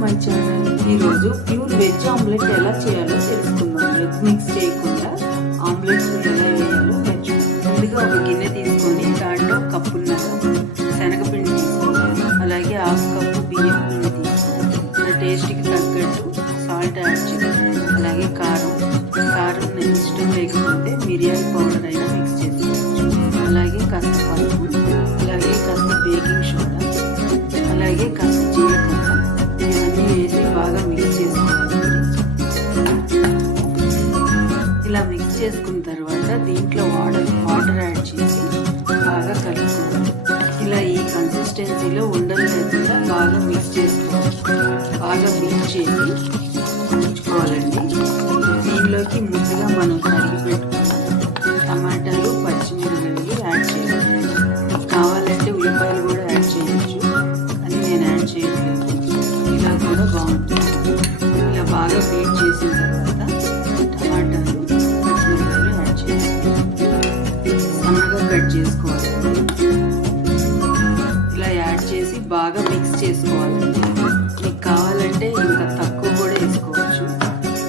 My channel. ఈరోజు pure veg omelette ఎలా చేయాలో తెలుసుకుందాం. ఎగ్ మిక్స్ చేయకుండా ఆమ్లెట్స్ ఎలా వేయాలో నేర్చుకుందాం. ముందుగా ఒక గిన్నె తీసుకొని దాంట్లో కప్పున్నర శనగపిండి తీసుకోవాలి. అలాగే హాఫ్ కప్పు బియ్యం పిండి తీసుకోవాలి. టేస్ట్కి తగ్గట్టు సాల్ట్ యాడ్ చేయాలి. అలాగే కారం ఇష్టం లేకపోతే మిరియాల పౌడర్ అయినా మిక్స్ చేసుకోవచ్చు. అలాగే కాస్త పసుపు, అలాగే కాస్త బేకింగ్ సోడా, అలాగే కాస్త జీలకర్ర ఇవన్నీ వేసి బాగా మిక్స్ చేసుకోవాలి. ఇలా మిక్స్ చేసుకున్న తర్వాత దీంట్లో వాటర్ యాడ్ చేసి బాగా కలుపుకోవాలి. ఇలా ఈ కన్సిస్టెన్సీలో ఉండలు లేకుండా బాగా మిక్స్ చేసుకోవాలి. బాగా మిక్స్ చేసి ఉంచుకోవాలండి. దీనిలోకి ముందుగా మనం కడిగి పెట్టుకున్న టమాటాలు, పచ్చిమిరపకాయలు యాడ్ చేయాలి. కావాలంటే ఉల్లిపాయలు కూడా యాడ్ చేయవచ్చు, కానీ నేను యాడ్ చేయట్లేదు. ఇలా కూడా బాగుంటుంది. ఇలా బాగా బీట్ చేసిన తర్వాత టమాటాలు, పచ్చిమిరపకాయలు యాడ్ చేయాలి. సన్నగా కట్ చేసుకోవాలి. ఇలా యాడ్ చేసి బాగా మిక్స్ చేసుకోవాలండి. మీకు కావాలంటే ఇంకా తక్కువ కూడా వేసుకోవచ్చు.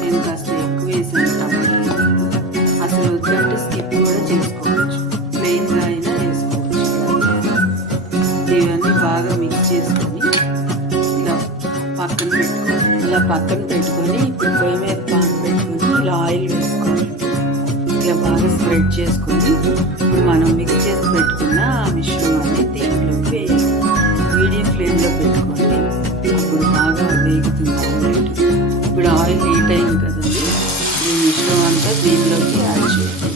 నేను కాస్త ఎక్కువ వేసాను టమాటాలు. అసలు వద్దంటే స్కిప్ కూడా చేసుకోవచ్చు, ప్లెయిన్గా అయినా వేసుకోవచ్చు. ఇవన్నీ బాగా మిక్స్ చేసుకొని ఇలా పక్కన పెట్టుకోవాలి. ఇలా పక్కన పెట్టుకొని ఇప్పుడు పొయ్యి మీద పాన్ పెట్టుకొని ఇలా ఆయిల్ వేసుకోవాలి. ఇలా బాగా స్ప్రెడ్ చేసుకొని ఇప్పుడు మనం మిక్స్ చేసి పెట్టుకున్న ఆ మిశ్రమాన్ని దీంట్లోకి వేయాలి. మీడియం ఫ్లేమ్లో పెట్టుకోండి, అప్పుడు బాగా వేగుతుంది ఆమ్లెట్. ఇప్పుడు ఆయిల్ హీట్ అయింది కదండి, ఈ మిశ్రమం అంతా దీనిలోకి యాడ్ చేయాలి.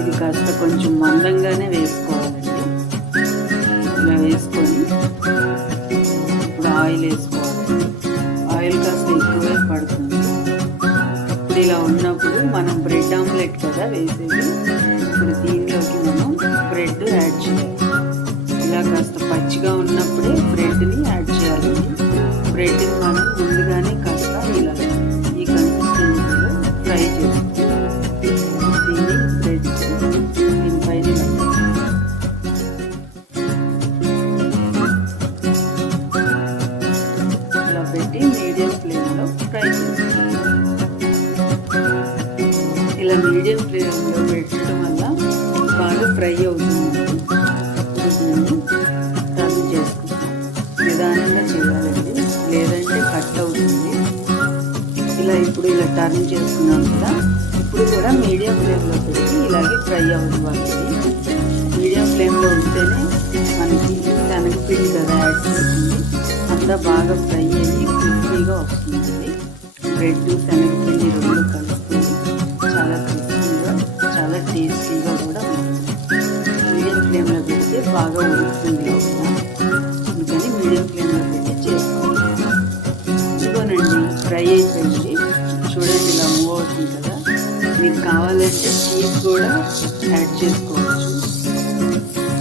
ఇది కాస్త కొంచెం మందంగానే వేసుకోవాలండి. ఇలా వేసుకొని ఇప్పుడు ఆయిల్ వేసుకోవాలి. ఆయిల్ కాస్త ఎక్కువే పడుతుంది. ఇప్పుడు ఇలా ఉన్నప్పుడు మనం బ్రెడ్ ఆమ్లెట్ కదా వేసేది, ఇప్పుడు దీనిలోకి మనం బ్రెడ్ యాడ్ చేయాలి. ఇలా కాస్త పచ్చిగా ఉన్నప్పుడే బ్రెడ్ని యాడ్ చేయాలండి. బ్రెడ్ని మనం ముందుగానే కాస్త ఇలా ఈ కన్సిస్టెన్సీలో ఫ్రై చేసుకోవాలి. దీన్ని బ్రెడ్ దీనిపైన ఇలా పెట్టి మీడియం ఫ్లేమ్లో ఫ్రై చేసుకోవాలి. ఇలా మీడియం ఫ్లేమ్లో పెట్టడం వల్ల బాగా ఫ్రై అవుతుంది. టర్న్ చేసుకుంటాం. నిదానంగా చేయాలండి, లేదంటే కట్ అవుతుంది. ఇప్పుడు ఇలా టర్న్ చేసుకున్నాం కదా, ఇప్పుడు కూడా మీడియం ఫ్లేమ్లో పెట్టి ఇలాగే ఫ్రై అవ్వాలి. మీడియం ఫ్లేమ్లో ఉంటేనే మనకి శనగపిండి కదా యాడ్ చేస్తుంది, అంతా బాగా ఫ్రై అయ్యి క్రిస్పీగా వస్తుంది. బ్రెడ్ శనగపిండి రెండు కలుపుకొని చాలా క్రిస్పీగా, చాలా టేస్టీగా కూడా ఉంటుంది. మీడియం ఫ్లేమ్లో పెడితే బాగా ఉడుకుతుంది. అందుకని మీడియం ఫ్లేమ్లో పెట్టి చేసుకోవాలి. ఇదిగోనండి, ఫ్రై అయిపోయింది. చూడండి, ఇలా మూవ్ అవుతుంది కదా. మీకు కావాలంటే చీజ్ కూడా యాడ్ చేసుకోవచ్చు.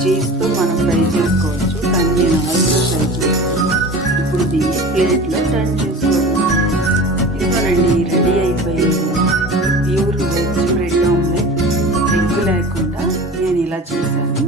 చీజ్తో మనం ఫ్రై చేసుకోవచ్చు, కానీ నేను ఆయిల్తో ఫ్రై చేస్తాను. ఇప్పుడు దీన్ని ప్లేట్లో టర్న్ చేసుకోవాలి. ఇదిగోనండి, రెడీ అయిపోయింది. Pure veg bread omelette. Egg లేకుండా నేను ఇలా చేశాను.